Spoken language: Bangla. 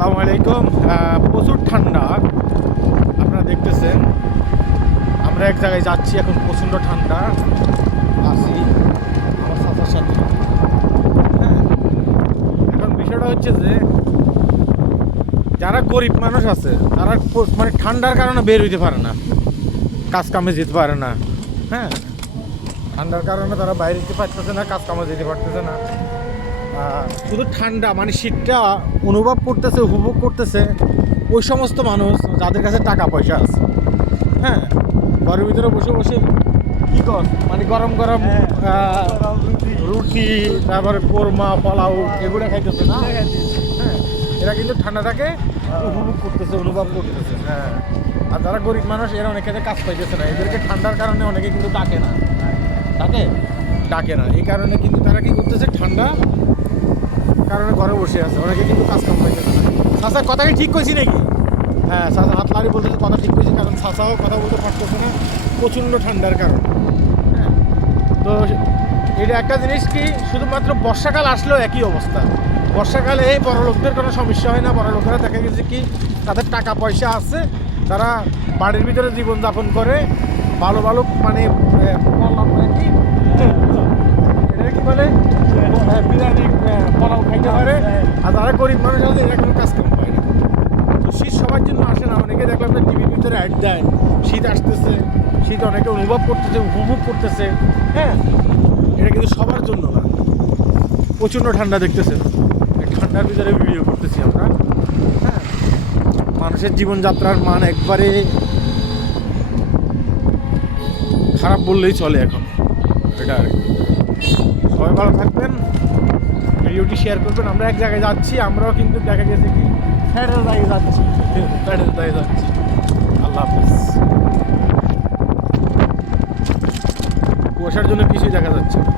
আসসালামু আলাইকুম। প্রচুর ঠান্ডা, আপনারা দেখতেছেন। আমরা এক জায়গায় যাচ্ছি, এখন প্রচণ্ড ঠান্ডা। আসি আমার চাচার সাথে। হ্যাঁ, এখন বিষয়টা হচ্ছে যে যারা গরিব মানুষ আছে তারা মানে ঠান্ডার কারণে বের হইতে পারে না, কাজ কামে যেতে পারে না। হ্যাঁ, ঠান্ডার কারণে তারা বাইরে যেতে পারতেছে না, কাজ কামে যেতে পারতেছে না। শুধু ঠান্ডা মানে শীতটা অনুভব করতেছে, উপভোগ করতেছে ওই সমস্ত মানুষ যাদের কাছে টাকা পয়সা আছে। হ্যাঁ, ঘরের ভিতরে বসে বসে কী কর মানে গরম গরম রুটি, তারপরে কোরমা, পোলাও এগুলো খাইতেছে না। হ্যাঁ, এরা কিন্তু ঠান্ডাটাকে উপভোগ করতেছে, অনুভব করতেছে। হ্যাঁ, আর যারা গরিব মানুষ এরা অনেকে কাজ পাইতেছে না, এদেরকে ঠান্ডার কারণে অনেকে কিন্তু ডাকে না। এই কারণে কিন্তু তারা কি করতেছে, ঠান্ডা কারণে ঘরে বসে আছে, অনেকে কিন্তু কাজ কাম পাইতেছে না। চাষার কথা কি ঠিক কইছি নাকি? হ্যাঁ, চাষা হাত লাড়ি বলতেছে কথা ঠিক কইছি, কারণ চাষাও কথা বলতে পারতেছে না প্রচণ্ড ঠান্ডার কারণে। হ্যাঁ, তো এটা একটা জিনিস কি, শুধুমাত্র বর্ষাকাল আসলেও একই অবস্থা। বর্ষাকালে এই বড় লোকদের কোনো সমস্যা হয় না। বড় লোকেরা দেখা গেছে কি তাদের টাকা পয়সা আছে, তারা বাড়ির ভিতরে জীবনযাপন করে, ভালো ভালো মানে এটা কি বলে বিরিয়ানি, পোলাও খাইতে পারে। আর যারা গরিব মানুষ আছে এরা কোনো কাজ কাম পায় না। তো শীত সবার জন্য আসে না। অনেকে দেখলাম যে টিভির ভিতরে অ্যাড দেয়, শীত আসতেছে, শীত অনেকে অনুভব করতেছে, উপভোগ করতেছে। হ্যাঁ, এটা কিন্তু সবার জন্য না। প্রচণ্ড ঠান্ডা দেখতেছেন, ঠান্ডার ভিতরে ভিডিও করতেছি আমরা। হ্যাঁ, মানুষের জীবনযাত্রার মান একবারে খারাপ বললেই চলে এখন। এটা আর কি। সবাই ভালো থাকবেন, ভিডিওটি শেয়ার করবেন। আমরা এক জায়গায় যাচ্ছি, আমরাও কিন্তু দেখা গেছে কি ফ্যাটের জায়গায় যাচ্ছি। আল্লাহ হাফিজ। কুয়াশার জন্য কিছুই দেখা যাচ্ছে না।